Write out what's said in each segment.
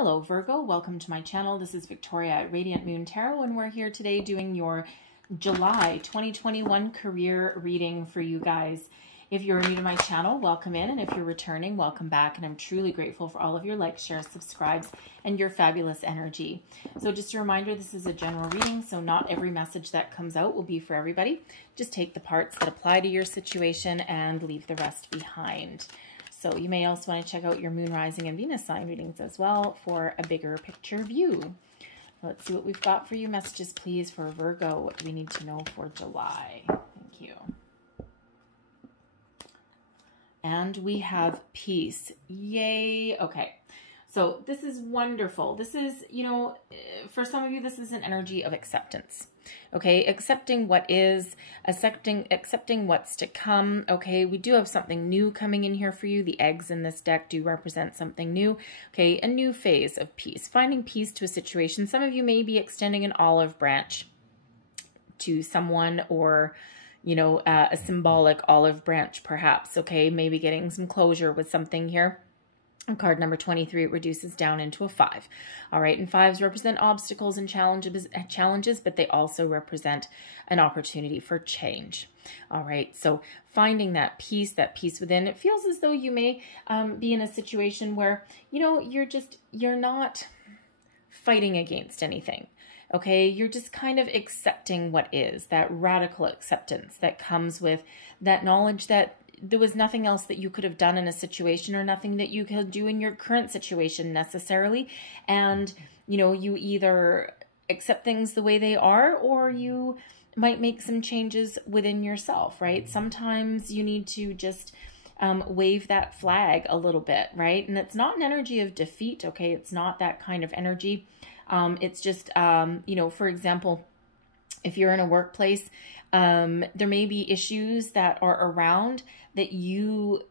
Hello Virgo, welcome to my channel. This is Victoria at Radiant Moon Tarot, and we're here today doing your July 2021 career reading for you guys. If you're new to my channel, welcome in, and if you're returning, welcome back, and I'm truly grateful for all of your likes, shares, subscribes, and your fabulous energy. So just a reminder, this is a general reading, so not every message that comes out will be for everybody. Just take the parts that apply to your situation and leave the rest behind. So you may also want to check out your moon, rising, and Venus sign readings as well for a bigger picture view. Let's see what we've got for you. Messages, please, for Virgo. What do we need to know for July? Thank you. And we have peace. Yay. Okay. So this is wonderful. This is, for some of you, this is an energy of acceptance. Okay, accepting what is, accepting what's to come. Okay, we do have something new coming in here for you. The eggs in this deck do represent something new. Okay, a new phase of peace, finding peace to a situation. Some of you may be extending an olive branch to someone, or a symbolic olive branch perhaps. Okay, maybe getting some closure with something here. Card number 23, it reduces down into a 5. All right, and 5s represent obstacles and challenges, but they also represent an opportunity for change. All right, so finding that peace within. It feels as though you may be in a situation where, you're not fighting against anything. Okay, you're just kind of accepting what is, that radical acceptance that comes with that knowledge that there was nothing else that you could have done in a situation, or nothing that you could do in your current situation necessarily. And, you either accept things the way they are, or you might make some changes within yourself, right? Sometimes you need to just wave that flag a little bit, right? And it's not an energy of defeat, okay? It's not that kind of energy. It's just, for example, if you're in a workplace, there may be issues that are around that you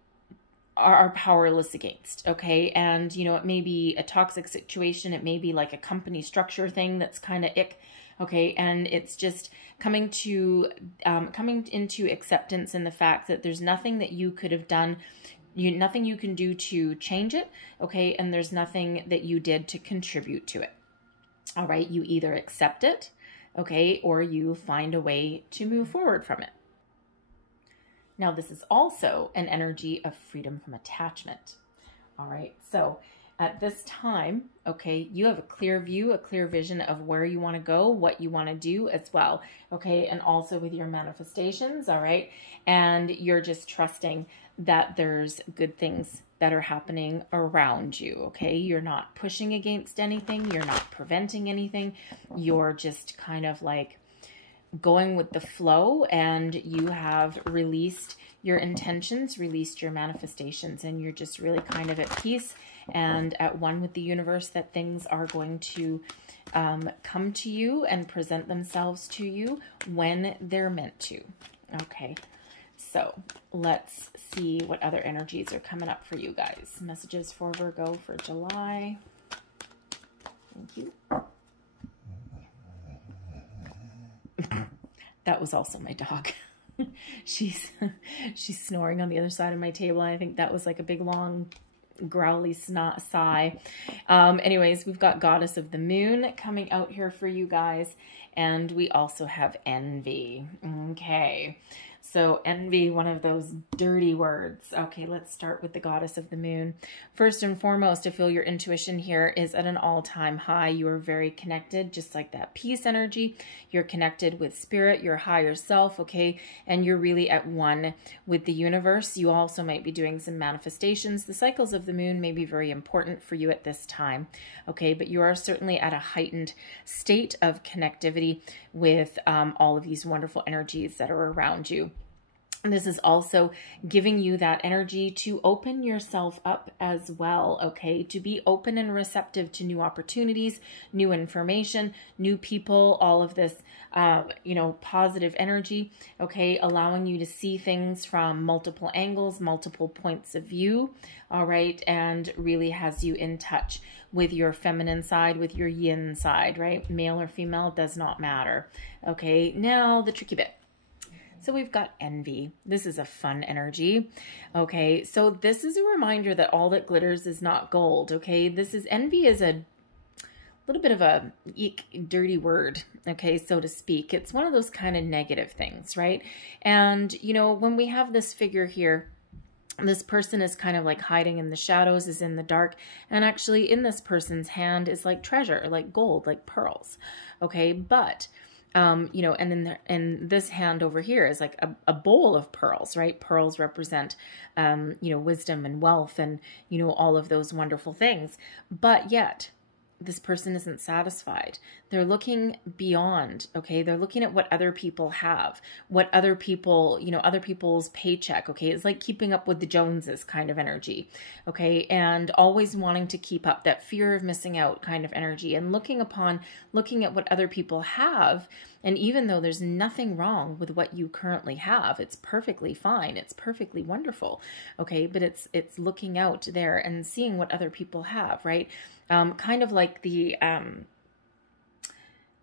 are powerless against, okay? And, it may be a toxic situation. It may be like a company structure thing that's kind of ick, okay? And it's just coming into acceptance in the fact that there's nothing that you could have done, nothing you can do to change it, okay? And there's nothing that you did to contribute to it, all right? You either accept it, okay, or you find a way to move forward from it. Now, this is also an energy of freedom from attachment. All right, so at this time, okay, you have a clear view, a clear vision of where you want to go, what you want to do as well, okay, and also with your manifestations, all right, and you're just trusting that there's good things that are happening around you, okay? You're not pushing against anything. You're not preventing anything. You're just kind of like going with the flow, and you have released your intentions, released your manifestations, and you're just really kind of at peace and at one with the universe that things are going to come to you and present themselves to you when they're meant to, okay? So let's see what other energies are coming up for you guys. Messages for Virgo for July. Thank you. That was also my dog. She's snoring on the other side of my table. I think that was like a big, long, growly sigh. Anyways, we've got Goddess of the Moon coming out here for you guys. And we also have envy. Okay. So envy, one of those dirty words. Okay, let's start with the Goddess of the Moon. First and foremost, I feel your intuition here is at an all-time high. You are very connected, just like that peace energy. You're connected with spirit, your higher self, okay? And you're really at one with the universe. You also might be doing some manifestations. The cycles of the moon may be very important for you at this time, okay? But you are certainly at a heightened state of connectivity with all of these wonderful energies that are around you. And this is also giving you that energy to open yourself up as well, okay? To be open and receptive to new opportunities, new information, new people, all of this, positive energy, okay? Allowing you to see things from multiple angles, multiple points of view, all right? And really has you in touch with your feminine side, with your yin side, right? Male or female, does not matter, okay? Now, the tricky bit. So we've got envy. This is a fun energy. Okay, so this is a reminder that all that glitters is not gold. Okay, envy is a little bit of a dirty word, okay, so to speak. It's one of those kind of negative things, right? And, you know, when we have this figure here, this person is kind of like hiding in the shadows, is in the dark. And actually in this person's hand is like treasure, like gold, like pearls. Okay, but you know, and this hand over here is like a bowl of pearls, right? Pearls represent, you know, wisdom and wealth and, you know, all of those wonderful things. But yet, this person isn't satisfied. They're looking beyond, okay? They're looking at what other people have, what other people, you know, other people's paycheck, okay? It's like keeping up with the Joneses kind of energy, okay? And always wanting to keep up, that fear of missing out kind of energy, and looking at what other people have. And even though there's nothing wrong with what you currently have, it's perfectly fine. It's perfectly wonderful, okay? But it's looking out there and seeing what other people have, right? Kind of like the,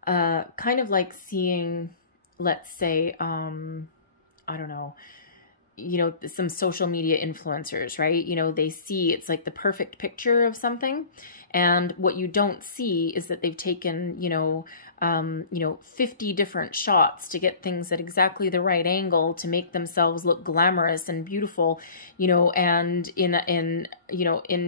kind of like seeing, let's say, I don't know, you know, some social media influencers, right? You know, they see, it's like the perfect picture of something. And what you don't see is that they've taken, you know, 50 different shots to get things at exactly the right angle to make themselves look glamorous and beautiful, you know, and in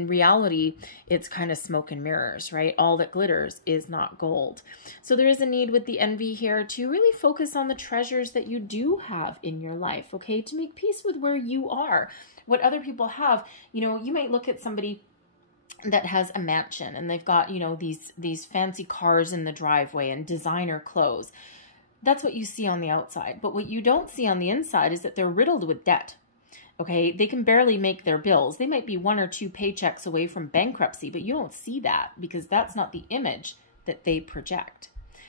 reality, it's kind of smoke and mirrors, right? All that glitters is not gold. So there is a need with the envy here to really focus on the treasures that you do have in your life, okay? To make peace with where you are, what other people have. You know, you might look at somebody that has a mansion and they've got, you know, these fancy cars in the driveway and designer clothes. That's what you see on the outside. But what you don't see on the inside is that they're riddled with debt. Okay, they can barely make their bills. They might be 1 or 2 paychecks away from bankruptcy, but you don't see that because that's not the image that they project.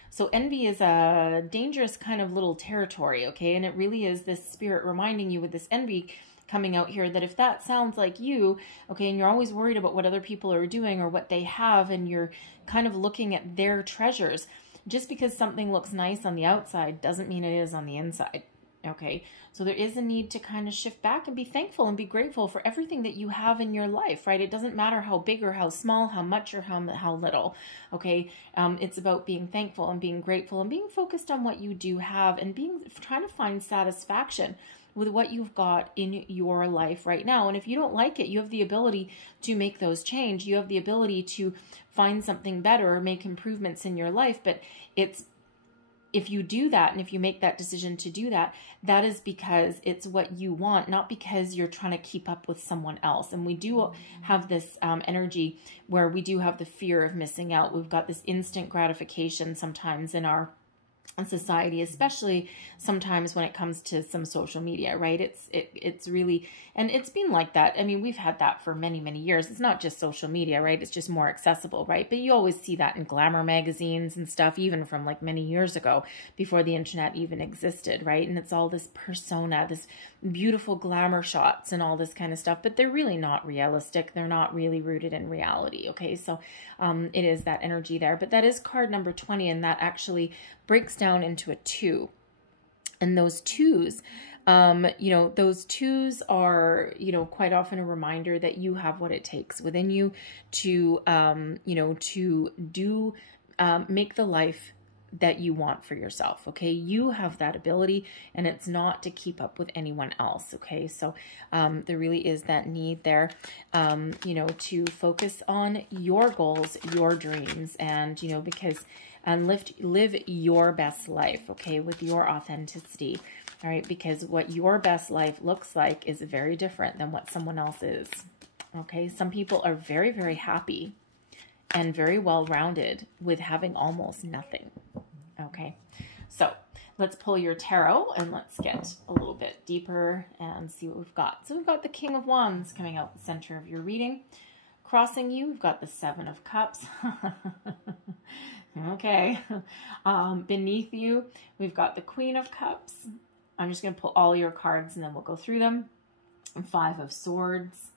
So envy is a dangerous kind of little territory, okay? And it really is this spirit reminding you with this envy coming out here that if that sounds like you, okay, and you're always worried about what other people are doing or what they have, and you're kind of looking at their treasures, just because something looks nice on the outside doesn't mean it is on the inside, okay? So there is a need to kind of shift back and be thankful and be grateful for everything that you have in your life, right? It doesn't matter how big or how small, how much or how little, okay? It's about being thankful and being grateful and being focused on what you do have and trying to find satisfaction with what you've got in your life right now. And if you don't like it, you have the ability to make those change. You have the ability to find something better or make improvements in your life. But if you do that, and if you make that decision to do that, that is because it's what you want, not because you're trying to keep up with someone else. And we do have this energy where we do have the fear of missing out. We've got this instant gratification sometimes in our society, especially sometimes when it comes to some social media, right? It's really, and it's been like that. I mean, we've had that for many, many years. It's not just social media, right? It's just more accessible, right? But you always see that in glamour magazines and stuff, even from like many years ago, before the internet even existed, right? And it's all this persona, this beautiful glamour shots and all this kind of stuff, but they're really not realistic. They're not really rooted in reality, okay? So it is that energy there, but that is card number 20, and that actually breaks down into a 2. And those 2s, you know, those 2s are, you know, quite often a reminder that you have what it takes within you to, you know, to do, make the life that you want for yourself, okay? You have that ability, and it's not to keep up with anyone else, okay? So there really is that need there, you know, to focus on your goals, your dreams, and, you know, because, and live your best life, okay, with your authenticity, all right? Because what your best life looks like is very different than what someone else is, okay? Some people are very, very happy and very well-rounded with having almost nothing, okay? So let's pull your tarot and let's get a little bit deeper and see what we've got. So we've got the King of Wands coming out the center of your reading. Crossing you, we've got the 7 of Cups. Okay. Beneath you, we've got the Queen of Cups. I'm just going to pull all your cards and then we'll go through them. 5 of Swords.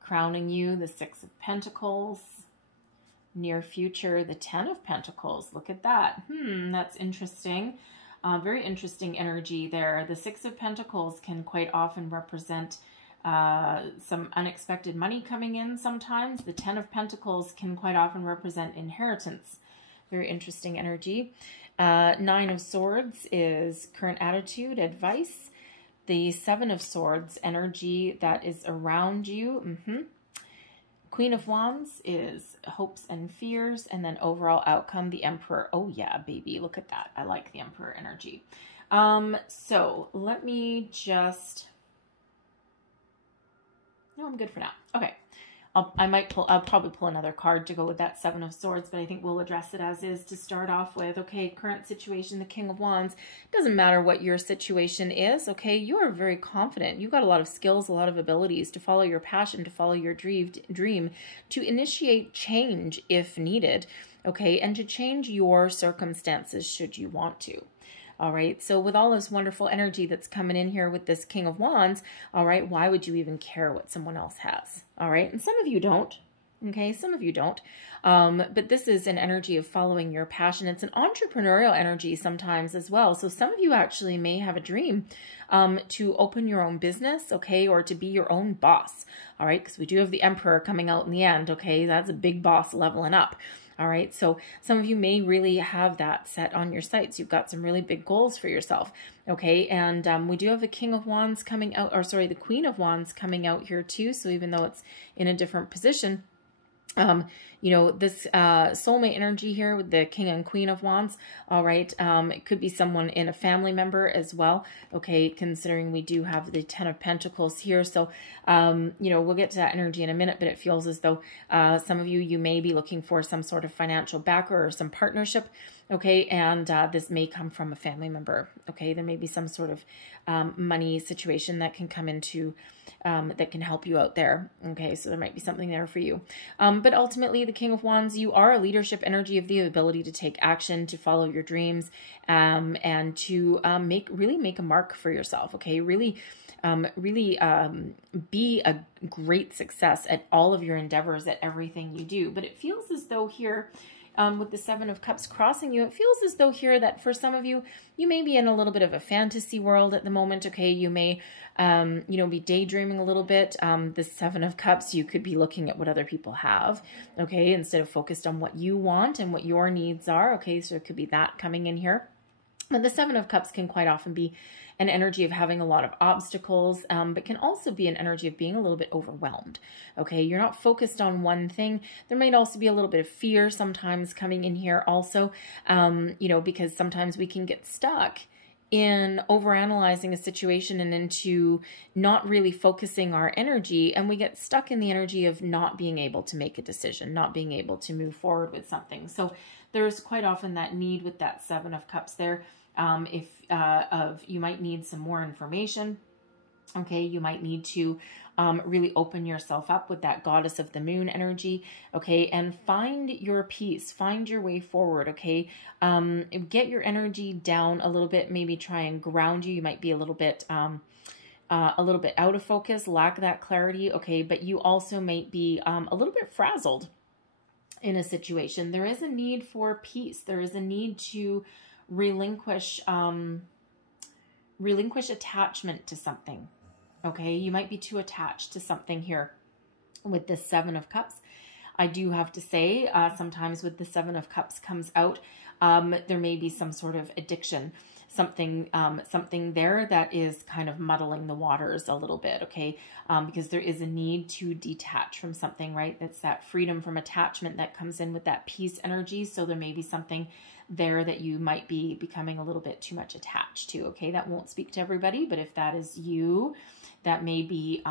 Crowning you, the 6 of Pentacles. Near future, the 10 of Pentacles. Look at that. That's interesting. Very interesting energy there. The Six of Pentacles can quite often represent some unexpected money coming in sometimes. The Ten of Pentacles can quite often represent inheritance. Very interesting energy. Nine of Swords is current attitude, advice. The Seven of Swords, energy that is around you. Queen of Wands is hopes and fears, and then overall outcome, the Emperor. Oh yeah, baby, look at that. I like the Emperor energy. So let me just, no, I'm good for now. Okay. I'll probably pull another card to go with that Seven of Swords, but I think we'll address it as is to start off with. Okay, current situation, the King of Wands. Doesn't matter what your situation is, okay? You are very confident. You've got a lot of skills, a lot of abilities to follow your passion, to follow your dream, to initiate change if needed, okay? And to change your circumstances should you want to. All right, so with all this wonderful energy that's coming in here with this King of Wands, all right, why would you even care what someone else has? All right, and some of you don't, okay? Some of you don't. But this is an energy of following your passion. It's an entrepreneurial energy sometimes as well. So some of you actually may have a dream to open your own business, okay, or to be your own boss, all right? Because we do have the Emperor coming out in the end, okay? That's a big boss leveling up. All right, so some of you may really have that set on your sights. You've got some really big goals for yourself, okay? And we do have the King of Wands coming out, or sorry, the Queen of Wands coming out here too. So even though it's in a different position, you know, this soulmate energy here with the King and Queen of Wands, all right, it could be someone in a family member as well, okay, considering we do have the Ten of Pentacles here. So, you know, we'll get to that energy in a minute, but it feels as though some of you may be looking for some sort of financial backer or some partnership, okay, and this may come from a family member, okay? There may be some sort of money situation that can come into, that can help you out there, okay? So there might be something there for you. But ultimately, the King of Wands, you are a leadership energy of the ability to take action, to follow your dreams, and to really make a mark for yourself, okay? Really be a great success at all of your endeavors, at everything you do. But it feels as though here, with the Seven of Cups crossing you, it feels as though here that for some of you, you may be in a little bit of a fantasy world at the moment, okay? You may, you know, be daydreaming a little bit. The Seven of Cups, you could be looking at what other people have, okay? Instead of focused on what you want and what your needs are, okay? So it could be that coming in here. But the Seven of Cups can quite often be an energy of having a lot of obstacles, but can also be an energy of being a little bit overwhelmed, okay? You're not focused on one thing. There might also be a little bit of fear sometimes coming in here also, you know, because sometimes we can get stuck in overanalyzing a situation and into not really focusing our energy, and we get stuck in the energy of not being able to make a decision, not being able to move forward with something. So there's quite often that need with that Seven of Cups there. You might need some more information, okay? You might need to really open yourself up with that Goddess of the Moon energy, okay? And find your peace, find your way forward, okay? Get your energy down a little bit, maybe try and ground you. You might be a little bit out of focus, lack that clarity, okay? But you also might be a little bit frazzled in a situation. There is a need for peace. There is a need to relinquish attachment to something, okay? You might be too attached to something here with this Seven of Cups. I do have to say, sometimes with the Seven of Cups comes out, there may be some sort of addiction, something there that is kind of muddling the waters a little bit, okay? Because there is a need to detach from something, right? That's that freedom from attachment that comes in with that peace energy. So there may be something there that you might be becoming a little bit too much attached to, okay? That won't speak to everybody, but if that is you, that may be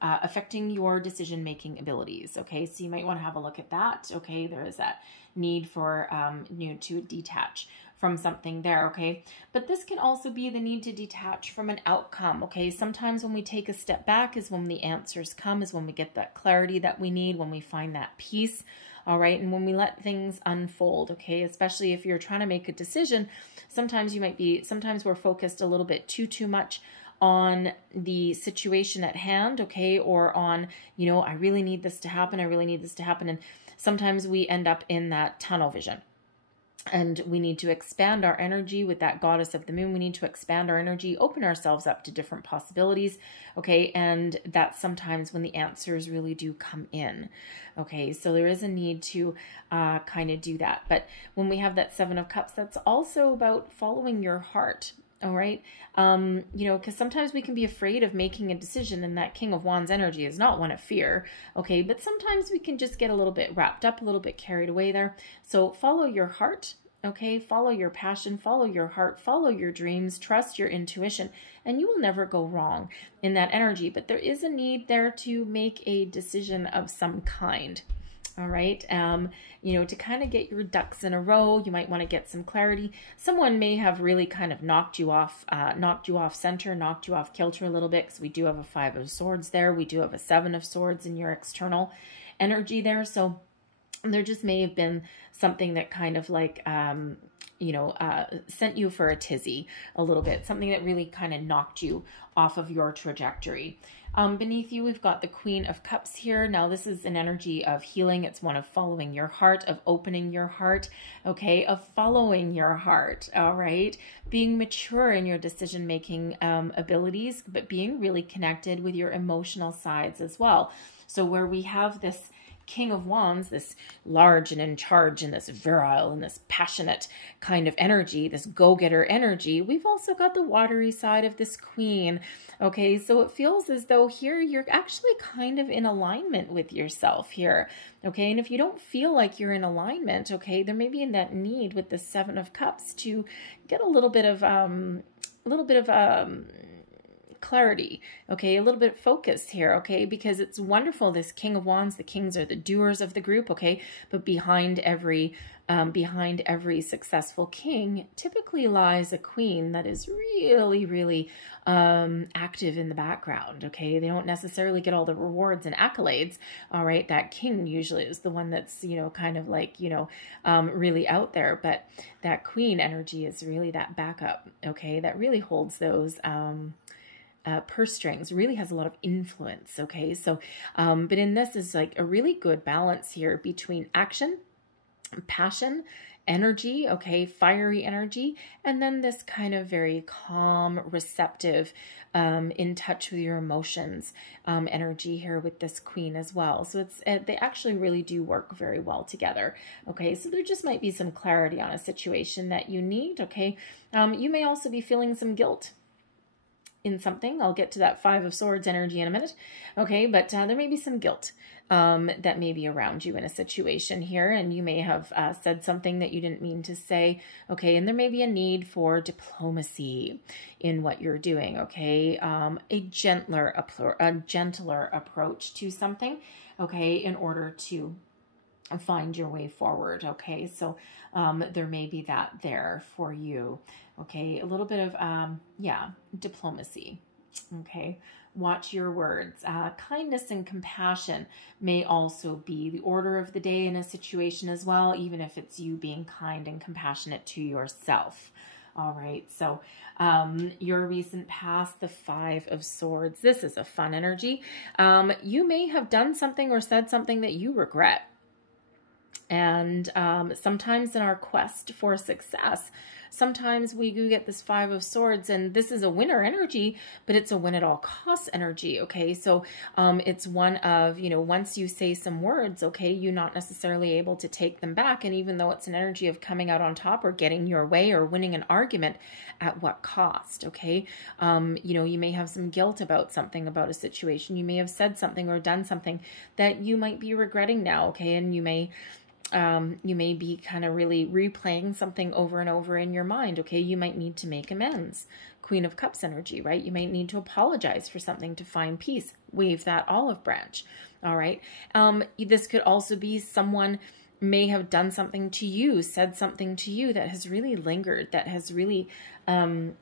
affecting your decision-making abilities, okay? So you might want to have a look at that, okay? There is that need for to detach from something there, okay? But this can also be the need to detach from an outcome, okay? Sometimes when we take a step back is when the answers come, is when we get that clarity that we need, when we find that peace, all right? And when we let things unfold, okay? Especially if you're trying to make a decision, sometimes we're focused a little bit too much on the situation at hand, okay? Or on, you know, I really need this to happen. I really need this to happen. And sometimes we end up in that tunnel vision. And we need to expand our energy with that goddess of the moon. We need to expand our energy, open ourselves up to different possibilities. Okay. And that's sometimes when the answers really do come in. Okay. So there is a need to kind of do that. But when we have that Seven of Cups, that's also about following your heart. All right. You know, because sometimes we can be afraid of making a decision, and that King of Wands energy is not one of fear. Okay. But sometimes we can just get a little bit wrapped up, a little bit carried away there. So follow your heart. Okay. Follow your passion, follow your heart, follow your dreams, trust your intuition, and you will never go wrong in that energy. But there is a need there to make a decision of some kind. All right. You know, to kind of get your ducks in a row, you might want to get some clarity. Someone may have really kind of knocked you off center, knocked you off kilter a little bit, because we do have a Five of Swords there. We do have a Seven of Swords in your external energy there. So there just may have been something that kind of like, you know, sent you for a tizzy a little bit, something that really kind of knocked you off of your trajectory. Beneath you, we've got the Queen of Cups here. Now, this is an energy of healing. It's one of following your heart, of opening your heart, okay, of following your heart, all right? Being mature in your decision-making abilities, but being really connected with your emotional sides as well. So where we have this King of Wands, this large and in charge and this virile and this passionate kind of energy, this go-getter energy, we've also got the watery side of this Queen. Okay, so it feels as though here you're actually kind of in alignment with yourself here. Okay, and if you don't feel like you're in alignment, okay, there may be in that need with the Seven of Cups to get a little bit of clarity, okay, a little bit of focus here, okay, because it's wonderful, this King of Wands. The kings are the doers of the group, okay, but behind every successful king typically lies a queen that is really, really active in the background, okay. They don't necessarily get all the rewards and accolades, all right. That king usually is the one that's, you know, kind of like, you know, really out there, but that queen energy is really that backup, okay, that really holds those purse strings, really has a lot of influence, okay? So, but in this is like a really good balance here between action, passion, energy, okay, fiery energy, and then this kind of very calm, receptive, in touch with your emotions, energy here with this Queen as well. So it's, they actually really do work very well together, okay? So there just might be some clarity on a situation that you need, okay? You may also be feeling some guilt in something. I'll get to that Five of Swords energy in a minute. Okay, but there may be some guilt that may be around you in a situation here, and you may have said something that you didn't mean to say. Okay, and there may be a need for diplomacy in what you're doing. Okay, a gentler approach to something. Okay, in order to find your way forward. Okay, so there may be that there for you. Okay, a little bit of yeah, diplomacy. Okay, watch your words. Kindness and compassion may also be the order of the day in a situation as well, even if it's you being kind and compassionate to yourself. All right, so your recent past, the Five of Swords. This is a fun energy. You may have done something or said something that you regret. And sometimes in our quest for success, sometimes we do get this Five of Swords, and this is a winner energy, but it's a win at all costs energy, okay? So it's one of, you know, once you say some words, okay, you're not necessarily able to take them back. And even though it's an energy of coming out on top or getting your way or winning an argument, at what cost, okay? You know, you may have some guilt about something, about a situation. You may have said something or done something that you might be regretting now, okay? And you may be kind of really replaying something over and over in your mind, okay? You might need to make amends. Queen of Cups energy, right? You might need to apologize for something to find peace. Wave that olive branch, all right? This could also be someone may have done something to you, said something to you that has really lingered, that has really kind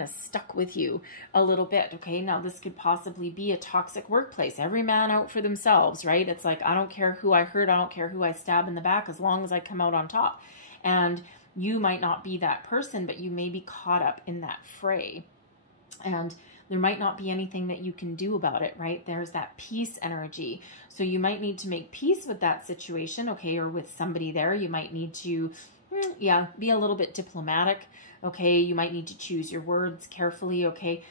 of stuck with you a little bit, okay? Now, this could possibly be a toxic workplace. Every man out for themselves, right? It's like, I don't care who I hurt, I don't care who I stab in the back, as long as I come out on top. And you might not be that person, but you may be caught up in that fray. And there might not be anything that you can do about it, right? There's that peace energy. So you might need to make peace with that situation, okay, or with somebody there. You might need to Yeah, be a little bit diplomatic. Okay, you might need to choose your words carefully. Okay,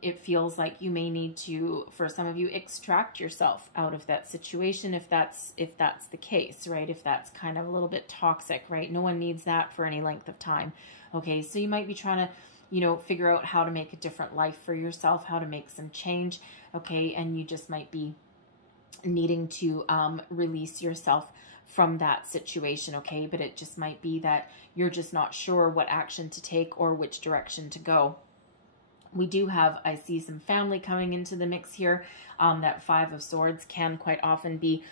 it feels like you may need to, for some of you, extract yourself out of that situation if that's the case, right? If that's kind of a little bit toxic, right? No one needs that for any length of time. Okay, so you might be trying to, you know, figure out how to make a different life for yourself, how to make some change. Okay, and you just might be needing to release yourself from that situation. Okay, but it just might be that you're just not sure what action to take or which direction to go. We do have, I see some family coming into the mix here. That Five of Swords can quite often be,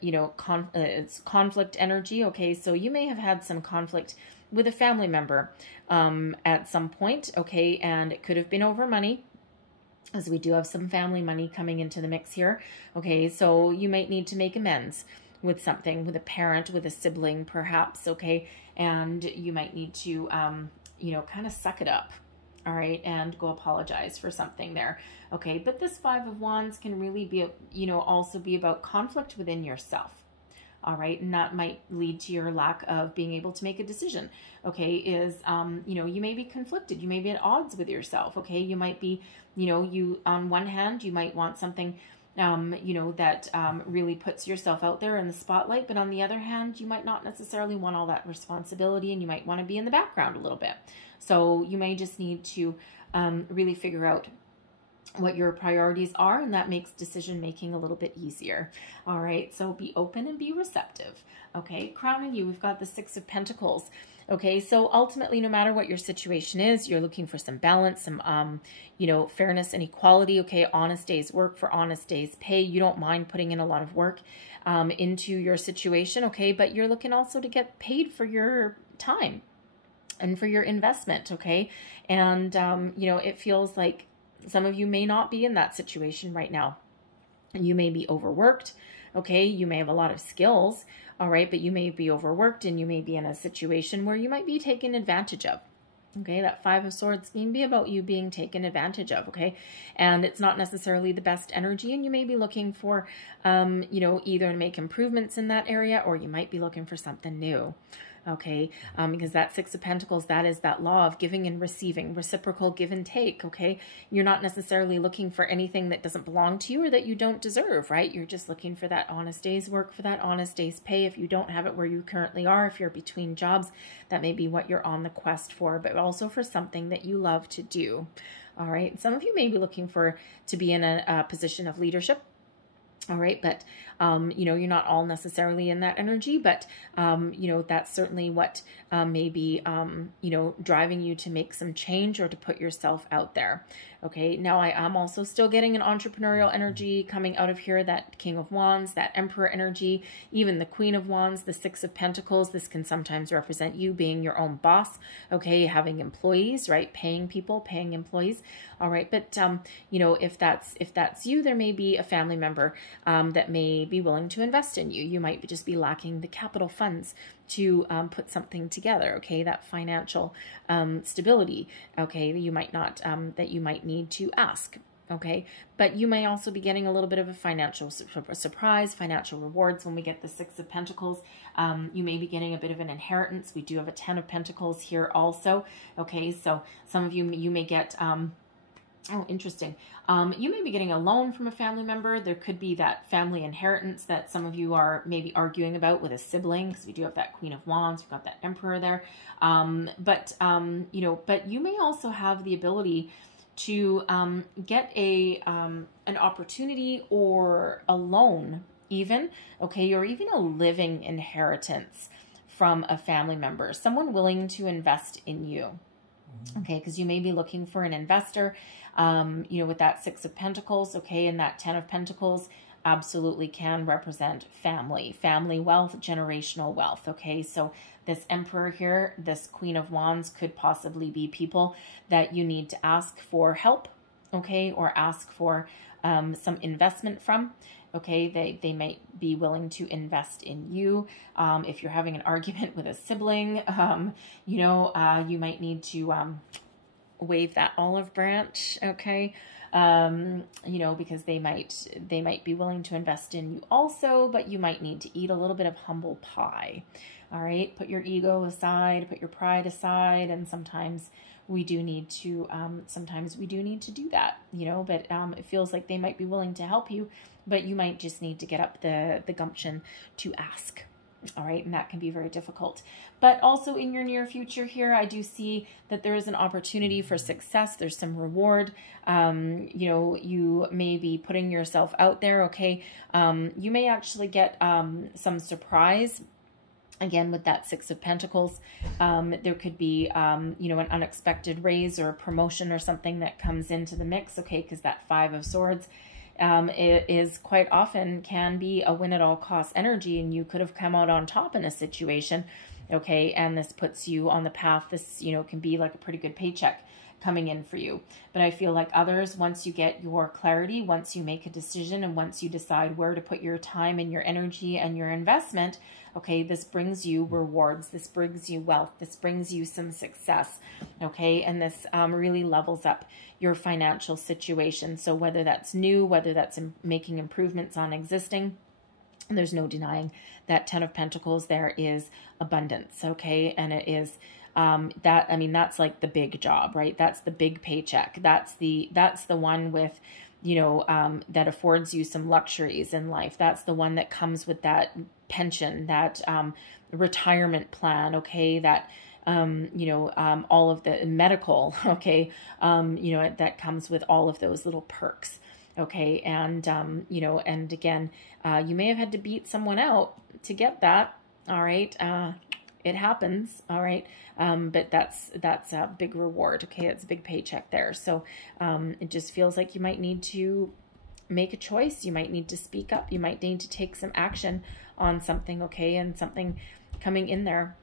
you know, it's conflict energy. Okay, so you may have had some conflict with a family member at some point. Okay, and it could have been over money, as we do have some family money coming into the mix here. Okay, so you might need to make amends with something, with a parent, with a sibling perhaps. Okay, and you might need to, you know, kind of suck it up. All right, and go apologize for something there. Okay, but this Five of Wands can really be, you know, also be about conflict within yourself. All right, and that might lead to your lack of being able to make a decision. Okay, is, you know, you may be conflicted. You may be at odds with yourself. Okay, you might be, you know, you, on one hand, you might want something, you know, that really puts yourself out there in the spotlight. But on the other hand, you might not necessarily want all that responsibility, and you might want to be in the background a little bit. So you may just need to really figure out what your priorities are, and that makes decision making a little bit easier. All right, so be open and be receptive. Okay, crowning you, we've got the Six of Pentacles. Okay, so ultimately, no matter what your situation is, you're looking for some balance, some, you know, fairness and equality. Okay, honest days work for honest days pay. You don't mind putting in a lot of work into your situation. Okay, but you're looking also to get paid for your time and for your investment. Okay, and you know, it feels like some of you may not be in that situation right now. You may be overworked. Okay, you may have a lot of skills. All right, but you may be overworked, and you may be in a situation where you might be taken advantage of. Okay, that Five of Swords can be about you being taken advantage of. Okay, and it's not necessarily the best energy, and you may be looking for, you know, either to make improvements in that area, or you might be looking for something new. Okay, because that Six of Pentacles, that is that law of giving and receiving, reciprocal give and take. Okay, you're not necessarily looking for anything that doesn't belong to you or that you don't deserve, right? You're just looking for that honest day's work, for that honest day's pay. If you don't have it where you currently are, if you're between jobs, that may be what you're on the quest for, but also for something that you love to do. All right, some of you may be looking for to be in a position of leadership. All right, but, you know, you're not all necessarily in that energy, but, you know, that's certainly what may be, you know, driving you to make some change or to put yourself out there. Okay, now I am also still getting an entrepreneurial energy coming out of here, that King of Wands, that Emperor energy, even the Queen of Wands, the Six of Pentacles. This can sometimes represent you being your own boss, okay, having employees, right, paying people, paying employees. All right, but, you know, if that's you, there may be a family member that may be willing to invest in you. You might just be lacking the capital funds to put something together, okay, that financial stability, okay, you might not, that you might need to ask, okay, but you may also be getting a little bit of a financial surprise, financial rewards when we get the Six of Pentacles. You may be getting a bit of an inheritance. We do have a Ten of Pentacles here also, okay, so some of you may get, oh, interesting. You may be getting a loan from a family member. There could be that family inheritance that some of you are maybe arguing about with a sibling, because we do have that Queen of Wands. We've got that Emperor there. You know, but you may also have the ability to get an opportunity or a loan even, okay, or even a living inheritance from a family member, someone willing to invest in you. Okay, because you may be looking for an investor, you know, with that Six of Pentacles, okay, and that Ten of Pentacles absolutely can represent family wealth, generational wealth, okay? So this Emperor here, this Queen of Wands could possibly be people that you need to ask for help, okay, or ask for some investment from. Okay, they might be willing to invest in you. If you're having an argument with a sibling, you know, you might need to, wave that olive branch, okay? You know, because they might be willing to invest in you also, but you might need to eat a little bit of humble pie. All right, put your ego aside, put your pride aside, and sometimes we do need to do that, you know, but it feels like they might be willing to help you, but you might just need to get up the gumption to ask. All right, and that can be very difficult. But also in your near future here, I do see that there is an opportunity for success. There's some reward. You know, you may be putting yourself out there, okay? You may actually get some surprise. Again, with that Six of Pentacles, there could be, you know, an unexpected raise or a promotion or something that comes into the mix, okay? Because that Five of Swords it is quite often can be a win at all costs energy, and you could have come out on top in a situation, okay? And this puts you on the path. This, you know, can be like a pretty good paycheck coming in for you. But I feel like others, once you get your clarity, once you make a decision, and once you decide where to put your time and your energy and your investment, okay, this brings you rewards, this brings you wealth, this brings you some success, okay? And this really levels up your financial situation. So whether that's new, whether that's making improvements on existing, there's no denying that 10 of Pentacles, there is abundance, okay? And it is that, I mean, that's like the big job, right? That's the big paycheck. That's the one with, you know, that affords you some luxuries in life. That's the one that comes with that pension, that retirement plan, okay? That, you know, all of the medical, okay? You know, that comes with all of those little perks, okay? And, you know, and again, you may have had to beat someone out to get that, all right? It happens, all right? But that's a big reward, okay? It's a big paycheck there. So it just feels like you might need to make a choice. You might need to speak up. You might need to take some action on something, okay? And something coming in there.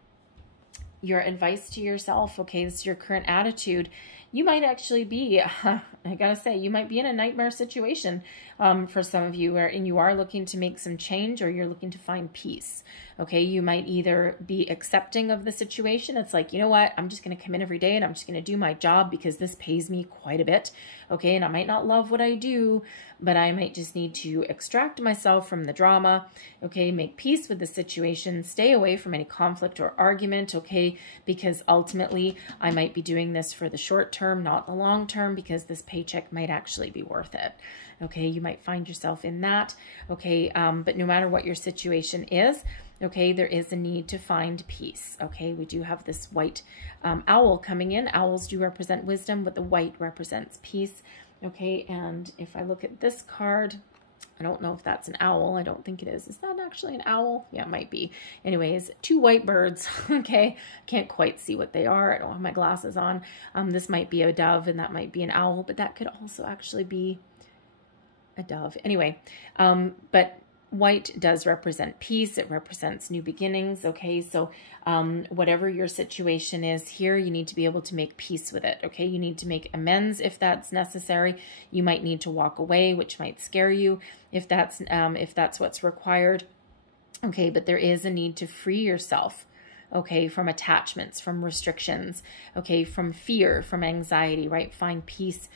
Your advice to yourself, okay, this is your current attitude. You might actually be, I gotta say, you might be in a nightmare situation for some of you, and you are looking to make some change, or you're looking to find peace, okay? You might either be accepting of the situation. It's like, you know what, I'm just gonna come in every day and I'm just gonna do my job because this pays me quite a bit, okay? And I might not love what I do, but I might just need to extract myself from the drama, okay? Make peace with the situation, stay away from any conflict or argument, okay? Because ultimately I might be doing this for the short term, not the long term, because this paycheck might actually be worth it, okay? You might find yourself in that, okay? But no matter what your situation is, okay, there is a need to find peace, okay? We do have this white owl coming in. Owls do represent wisdom, but the white represents peace, okay? And if I look at this card, I don't know if that's an owl. I don't think it is. Is that actually an owl? Yeah, it might be. Anyways, two white birds, okay? Can't quite see what they are. I don't have my glasses on. This might be a dove, and that might be an owl, but that could also actually be a dove. Anyway, but white does represent peace. It represents new beginnings, okay? So whatever your situation is here, you need to be able to make peace with it, okay? You need to make amends if that's necessary. You might need to walk away, which might scare you if that's what's required, okay? But there is a need to free yourself, okay, from attachments, from restrictions, okay, from fear, from anxiety, right? Find peace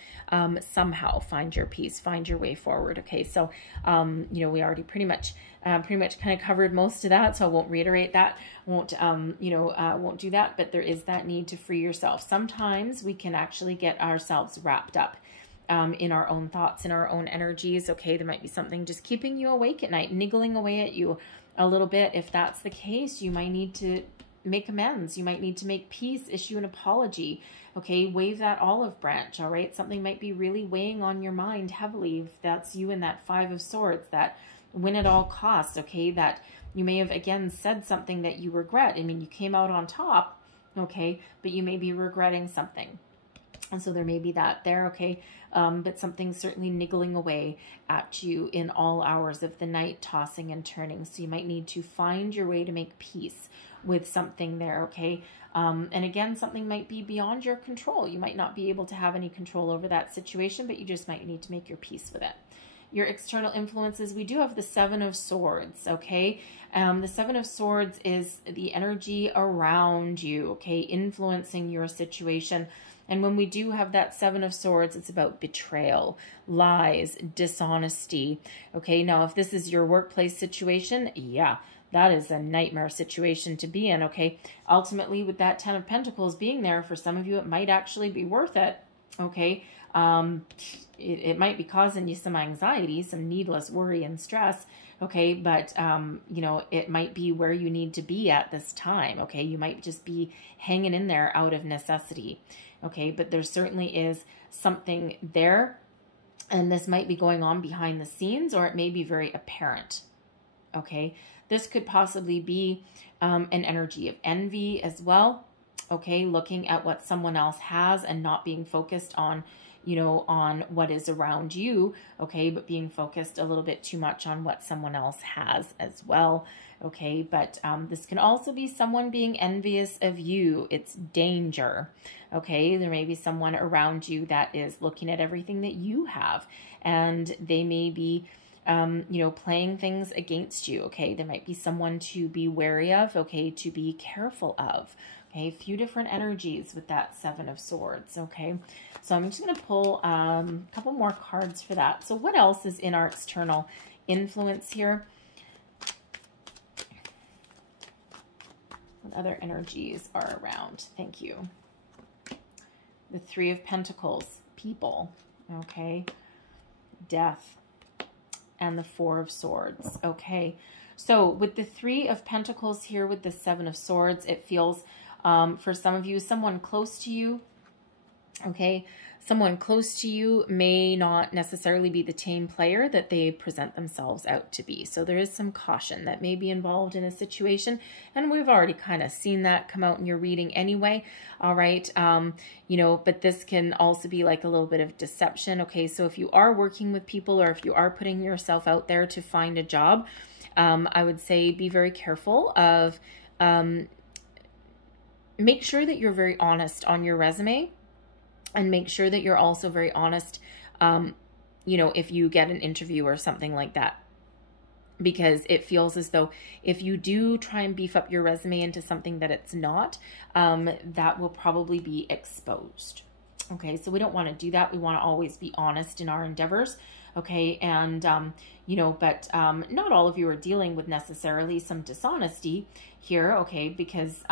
somehow. Find your peace. Find your way forward, okay? So, you know, we already pretty much kind of covered most of that, so I won't reiterate that. Won't do that, but there is that need to free yourself. Sometimes we can actually get ourselves wrapped up in our own thoughts, in our own energies, okay? There might be something just keeping you awake at night, niggling away at you a little bit. If that's the case, you might need to make amends. You might need to make peace, issue an apology, okay? Wave that olive branch, all right? Something might be really weighing on your mind heavily. If that's you in that Five of Swords, that win at all costs, okay? That you may have, again, said something that you regret. I mean, you came out on top, okay? But you may be regretting something. And so there may be that there, okay? But something's certainly niggling away at you in all hours of the night, tossing and turning. So you might need to find your way to make peace with something there, okay? And again, something might be beyond your control. You might not be able to have any control over that situation, but you just might need to make your peace with it. Your external influences, we do have the Seven of Swords, okay? The Seven of Swords is the energy around you, okay? Influencing your situation. And when we do have that Seven of Swords, it's about betrayal, lies, dishonesty. Okay, now if this is your workplace situation, yeah, that is a nightmare situation to be in, okay? Ultimately, with that Ten of Pentacles being there, for some of you, it might actually be worth it, okay? It might be causing you some anxiety, some needless worry and stress, okay? But, you know, it might be where you need to be at this time, okay? You might just be hanging in there out of necessity, okay? But there certainly is something there, and this might be going on behind the scenes, or it may be very apparent, okay? This could possibly be an energy of envy as well, okay? Looking at what someone else has and not being focused on, you know, on what is around you, okay? But being focused a little bit too much on what someone else has as well, okay? But this can also be someone being envious of you. It's danger, okay? There may be someone around you that is looking at everything that you have, and they may be you know, playing things against you, okay? There might be someone to be wary of, okay, to be careful of, okay? A few different energies with that Seven of Swords, okay? So I'm just going to pull a couple more cards for that. So what else is in our external influence here? What other energies are around? Thank you. The Three of Pentacles, people, okay? Death. And the Four of Swords. Okay, so with the Three of Pentacles here with the Seven of Swords, it feels for some of you, someone close to you, okay, someone close to you may not necessarily be the team player that they present themselves out to be. So there is some caution that may be involved in a situation, and we've already kind of seen that come out in your reading anyway. All right, you know, but this can also be like a little bit of deception. Okay, so if you are working with people, or if you are putting yourself out there to find a job, I would say be very careful of, make sure that you're very honest on your resume. And make sure that you're also very honest, you know, if you get an interview or something like that. Because it feels as though if you do try and beef up your resume into something that it's not, that will probably be exposed. Okay, so we don't want to do that. We want to always be honest in our endeavors. Okay, and, you know, but not all of you are dealing with necessarily some dishonesty here, okay, because,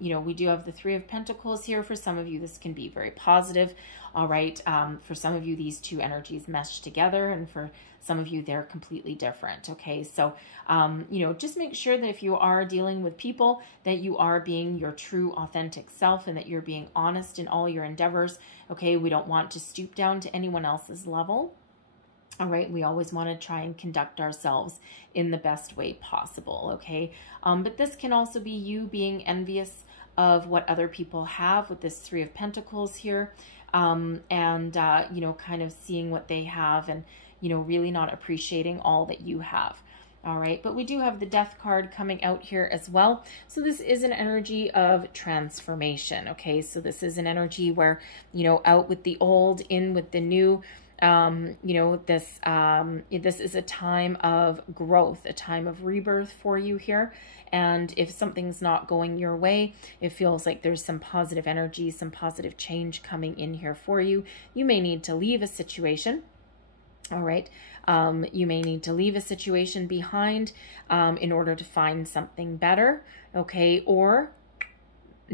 you know, we do have the Three of Pentacles here. For some of you, this can be very positive, all right? For some of you, these two energies mesh together, and for some of you, they're completely different, okay? So, you know, just make sure that if you are dealing with people, that you are being your true, authentic self, and that you're being honest in all your endeavors, okay? We don't want to stoop down to anyone else's level. All right, we always want to try and conduct ourselves in the best way possible, okay? But this can also be you being envious of what other people have with this Three of Pentacles here, and, you know, kind of seeing what they have and, you know, really not appreciating all that you have. All right, but we do have the Death card coming out here as well. So this is an energy of transformation, okay? So this is an energy where, you know, out with the old, in with the new. You know, this is a time of growth, a time of rebirth for you here. And if something's not going your way, it feels like there's some positive energy, some positive change coming in here for you. You may need to leave a situation. All right. You may need to leave a situation behind in order to find something better. Okay. Or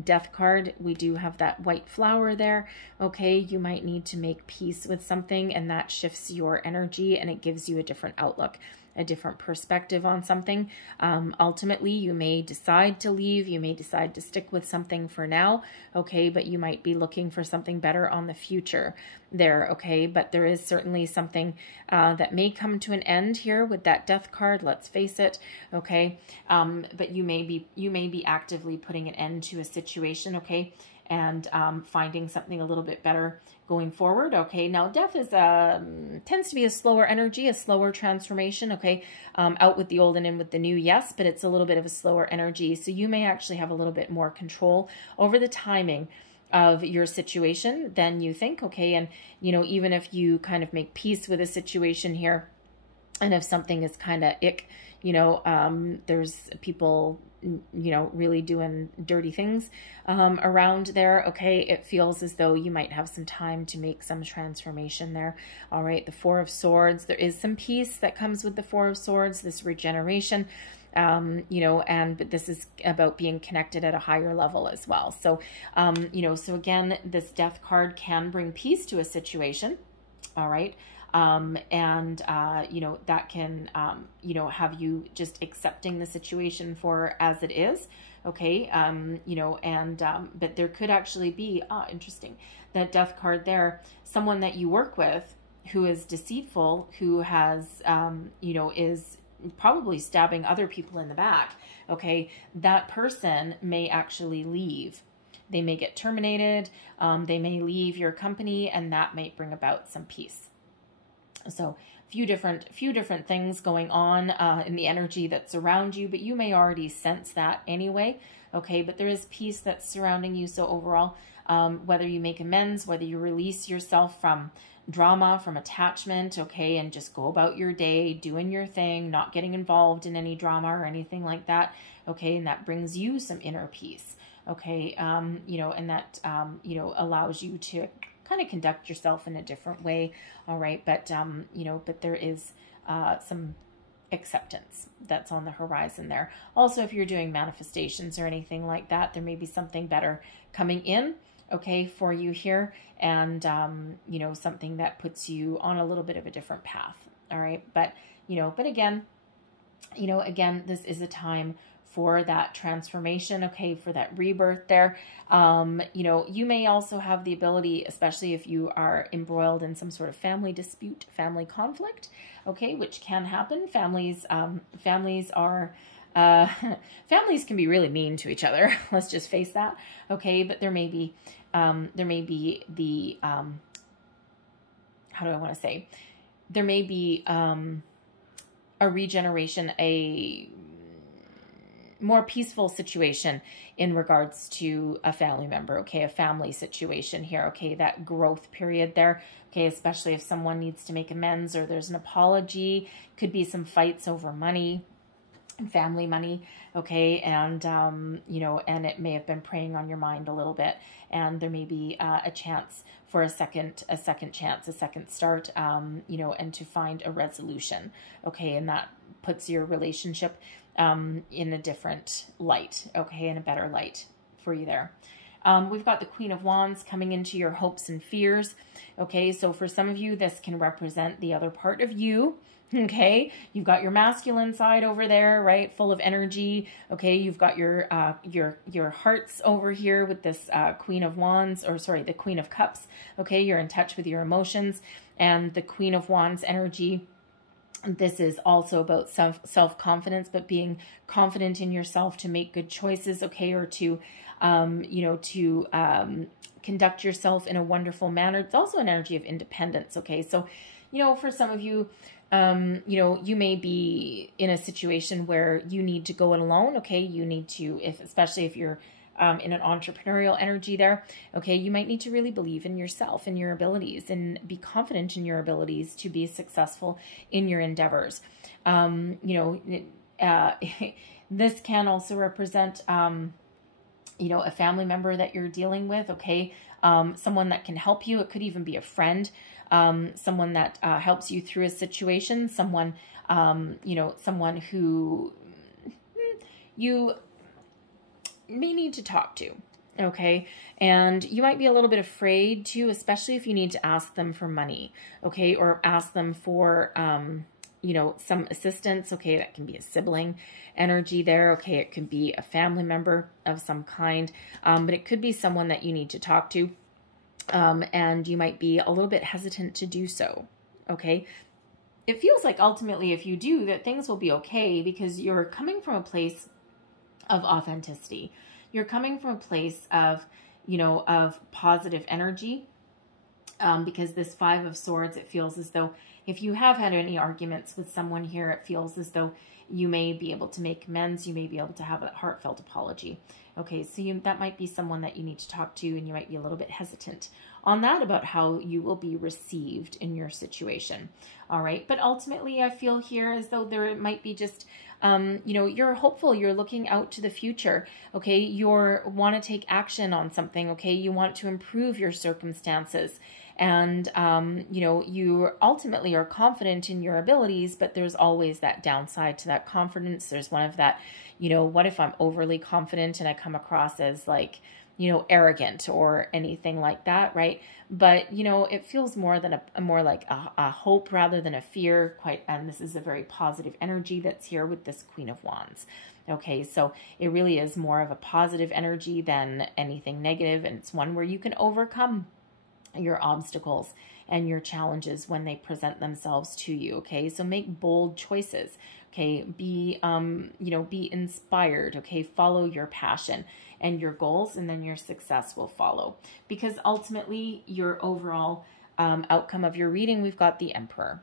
Death card, we do have that white flower there. Okay, you might need to make peace with something, and that shifts your energy and it gives you a different outlook, a different perspective on something. Ultimately, you may decide to leave, you may decide to stick with something for now, okay, but you might be looking for something better on the future there, okay? But there is certainly something that may come to an end here with that Death card, let's face it, okay? But you may be actively putting an end to a situation, okay? And finding something a little bit better going forward, okay? Now, Death is tends to be a slower energy, a slower transformation, okay? Out with the old and in with the new, yes, but it's a little bit of a slower energy. So you may actually have a little bit more control over the timing of your situation than you think, okay? And, you know, even if you kind of make peace with a situation here, and if something is kind of ick, there's people, really doing dirty things around there. Okay, it feels as though you might have some time to make some transformation there. All right, the Four of Swords, there is some peace that comes with the Four of Swords, this regeneration, but this is about being connected at a higher level as well. So, so again, this Death card can bring peace to a situation. All right. That can, have you just accepting the situation for as it is. Okay. But there could actually be, interesting, that Death card there, someone that you work with who is deceitful, who has, is probably stabbing other people in the back. Okay. That person may actually leave. They may get terminated. They may leave your company, and that might bring about some peace. So few different things going on in the energy that's around you, but you may already sense that anyway. Okay, but there is peace that's surrounding you. So overall, whether you make amends, whether you release yourself from drama, from attachment, okay, and just go about your day, doing your thing, not getting involved in any drama or anything like that. Okay, and that brings you some inner peace. Okay, and that, allows you to kind of conduct yourself in a different way. All right. But, but there is some acceptance that's on the horizon there. Also, if you're doing manifestations or anything like that, there may be something better coming in, okay, for you here. And, something that puts you on a little bit of a different path. All right. But, but again, this is a time for that transformation, okay, for that rebirth there. You may also have the ability, especially if you are embroiled in some sort of family dispute, family conflict, okay, which can happen. Families can be really mean to each other. Let's just face that, okay. But there may be the, how do I want to say? There may be a regeneration, a more peaceful situation in regards to a family member, okay, a family situation here, okay, that growth period there, okay, especially if someone needs to make amends or there's an apology, could be some fights over money, family money, okay, and, and it may have been preying on your mind a little bit, and there may be a chance for a second chance, a second start, and to find a resolution, okay, and that puts your relationship in a different light, okay, in a better light for you there. We've got the Queen of Wands coming into your hopes and fears, okay, so for some of you, this can represent the other part of you, okay, you've got your masculine side over there, right, full of energy, okay, you've got your hearts over here with this Queen of Wands, or sorry, the Queen of Cups, okay, you're in touch with your emotions, and the Queen of Wands energy, this is also about self-confidence, but being confident in yourself to make good choices, okay, or to, conduct yourself in a wonderful manner. It's also an energy of independence, okay? So, for some of you, you may be in a situation where you need to go it alone, okay? You need to, especially if you're in an entrepreneurial energy there, okay, you might need to really believe in yourself and your abilities and be confident in your abilities to be successful in your endeavors. This can also represent, a family member that you're dealing with, okay, someone that can help you. It could even be a friend, someone that helps you through a situation, someone, someone who you may need to talk to, okay? And you might be a little bit afraid to, especially if you need to ask them for money, okay? Or ask them for, some assistance, okay? That can be a sibling energy there, okay? It could be a family member of some kind, but it could be someone that you need to talk to, and you might be a little bit hesitant to do so, okay? It feels like ultimately if you do, that things will be okay because you're coming from a place of authenticity. You're coming from a place of, of positive energy, because this Five of Swords, it feels as though if you have had any arguments with someone here, it feels as though you may be able to make amends. You may be able to have a heartfelt apology. Okay, so that might be someone that you need to talk to, and you might be a little bit hesitant on that about how you will be received in your situation. All right, but ultimately I feel here as though there might be just, you're hopeful, you're looking out to the future. Okay, you want to take action on something. Okay, you want to improve your circumstances. And, you ultimately are confident in your abilities, but there's always that downside to that confidence. There's one of that, what if I'm overly confident and I come across as like, arrogant or anything like that, right? But, it feels more than more like a hope rather than a fear, and this is a very positive energy that's here with this Queen of Wands. Okay, so it really is more of a positive energy than anything negative, and it's one where you can overcome your obstacles and your challenges when they present themselves to you. Okay, so make bold choices. Okay, be inspired. Okay, follow your passion and your goals, and then your success will follow. Because ultimately, your overall outcome of your reading, we've got the Emperor,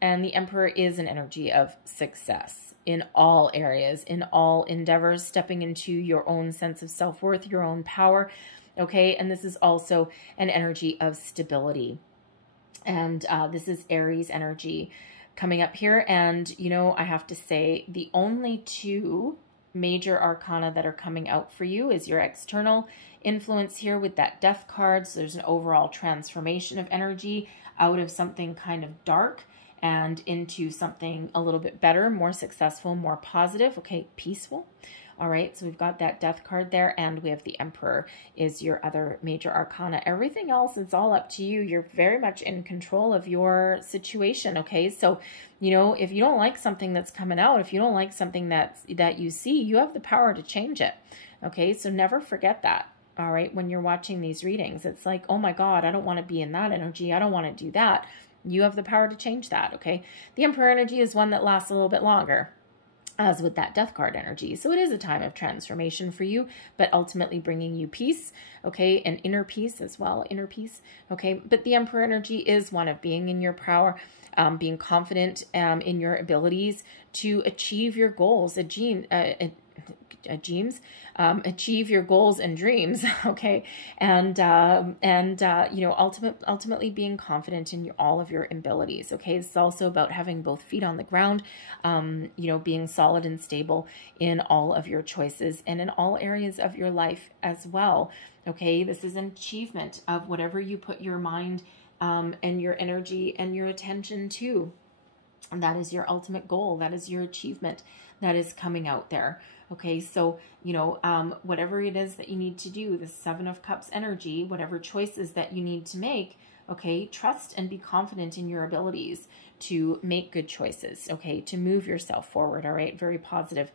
and the Emperor is an energy of success in all areas, in all endeavors, stepping into your own sense of self-worth, your own power. Okay, and this is also an energy of stability. And this is Aries energy coming up here. And, I have to say the only two major arcana that are coming out for you is your external influence here with that Death card. So there's an overall transformation of energy out of something kind of dark and into something a little bit better, more successful, more positive. Okay, peaceful. All right, so we've got that Death card there, and we have the Emperor is your other major arcana. Everything else, it's all up to you. You're very much in control of your situation, okay? So, if you don't like something that's coming out, if you don't like something that you see, you have the power to change it, okay? So never forget that, all right? When you're watching these readings, it's like, oh my God, I don't want to be in that energy. I don't want to do that. You have the power to change that, okay? The Emperor energy is one that lasts a little bit longer, as with that Death card energy. So it is a time of transformation for you, but ultimately bringing you peace, okay, and inner peace as well, inner peace, okay? But the Emperor energy is one of being in your power, being confident in your abilities to achieve your goals, achieve your goals and dreams, okay, and ultimately being confident in all of your abilities, okay. It's also about having both feet on the ground, being solid and stable in all of your choices and in all areas of your life as well, okay. This is an achievement of whatever you put your mind and your energy and your attention to. And that is your ultimate goal. That is your achievement that is coming out there. Okay, so, whatever it is that you need to do, the Seven of Cups energy, whatever choices that you need to make, okay, trust and be confident in your abilities to make good choices, okay, to move yourself forward, all right? Very positive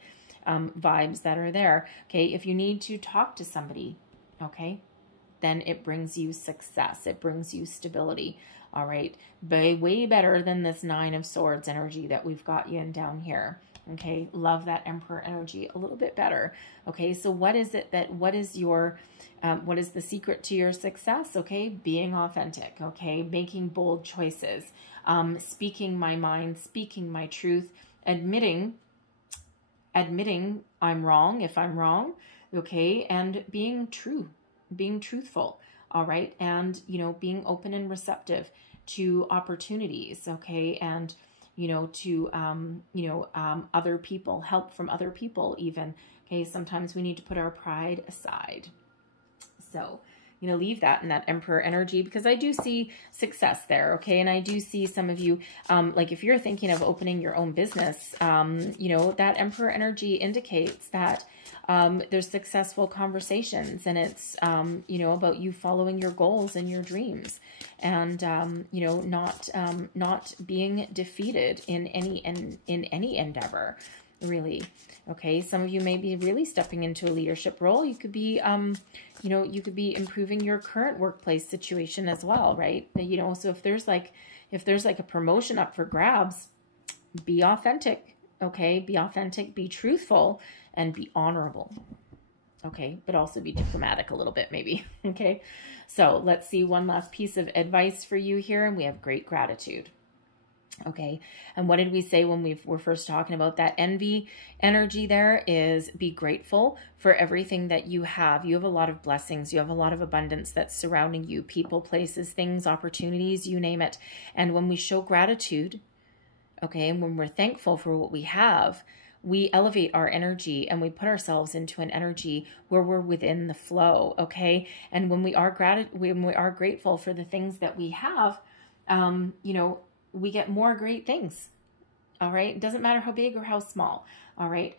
vibes that are there. Okay, if you need to talk to somebody, okay, then it brings you success. It brings you stability. All right, way better than this Nine of Swords energy that we've got you in down here. Okay, love that Emperor energy a little bit better. Okay, so what is the secret to your success? Okay, being authentic. Okay, making bold choices, speaking my mind, speaking my truth, admitting I'm wrong if I'm wrong. Okay, and being truthful. All right, and being open and receptive to opportunities. Okay, and to other people, help from other people even. Okay, sometimes we need to put our pride aside. So, leave that in that Emperor energy, because I do see success there, okay? And I do see some of you, like if you're thinking of opening your own business, that Emperor energy indicates that there's successful conversations, and it's, about you following your goals and your dreams, and, not being defeated in any endeavor, really. Okay, some of you may be really stepping into a leadership role. You could be, you could be improving your current workplace situation as well, right? So if there's like a promotion up for grabs, be authentic, okay? Be authentic, be truthful, and be honorable, okay? But also be diplomatic a little bit, maybe, okay? So let's see one last piece of advice for you here, and we have great gratitude. Okay, and what did we say when we were first talking about that envy energy? There is be grateful for everything that you have. You have a lot of blessings. You have a lot of abundance that's surrounding you. People, places, things, opportunities, you name it. And when we show gratitude, okay, and when we're thankful for what we have, we elevate our energy and we put ourselves into an energy where we're within the flow, okay? And when we are grateful for the things that we have, you know, we get more great things. All right. It doesn't matter how big or how small. All right.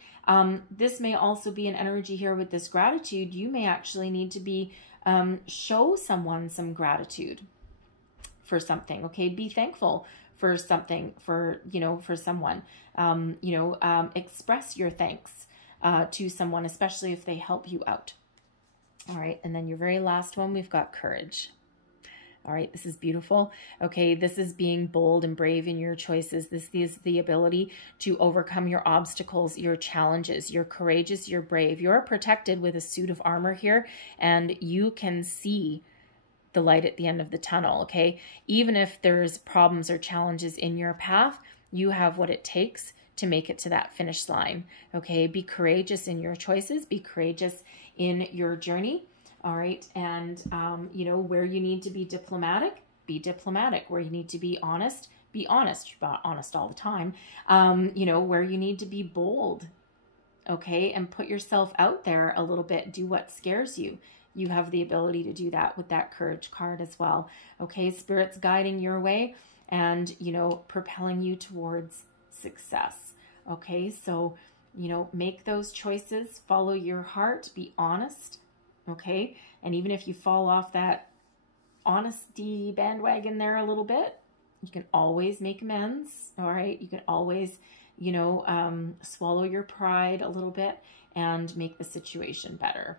This may also be an energy here with this gratitude. You may actually need to be, show someone some gratitude for something. Okay. Be thankful for something, for, you know, for someone, express your thanks, to someone, especially if they help you out. All right. And then your very last one, we've got courage. All right, this is beautiful. Okay, this is being bold and brave in your choices. This is the ability to overcome your obstacles, your challenges. You're courageous, you're brave. You're protected with a suit of armor here, and you can see the light at the end of the tunnel, okay? Even if there's problems or challenges in your path, you have what it takes to make it to that finish line, okay? Be courageous in your choices. Be courageous in your journey. All right. And, you know, where you need to be diplomatic. Where you need to be honest all the time. You know, where you need to be bold. Okay. And put yourself out there a little bit. Do what scares you. You have the ability to do that with that courage card as well. Okay. Spirit's guiding your way and, you know, propelling you towards success. Okay. So, you know, make those choices, follow your heart, be honest. Okay. And even if you fall off that honesty bandwagon there a little bit, you can always make amends. All right. You can always, you know, swallow your pride a little bit and make the situation better.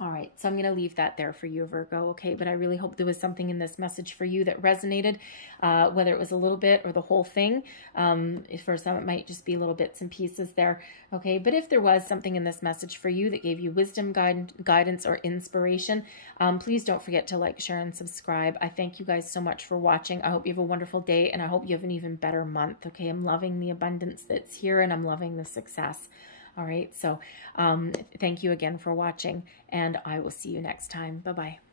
All right, so I'm going to leave that there for you, Virgo, okay? But I really hope there was something in this message for you that resonated, whether it was a little bit or the whole thing. For some, it might just be little bits and pieces there, okay? But if there was something in this message for you that gave you wisdom, guidance, or inspiration, please don't forget to like, share, and subscribe. I thank you guys so much for watching. I hope you have a wonderful day, and I hope you have an even better month, okay? I'm loving the abundance that's here, and I'm loving the success. All right, so thank you again for watching, and I will see you next time. Bye-bye.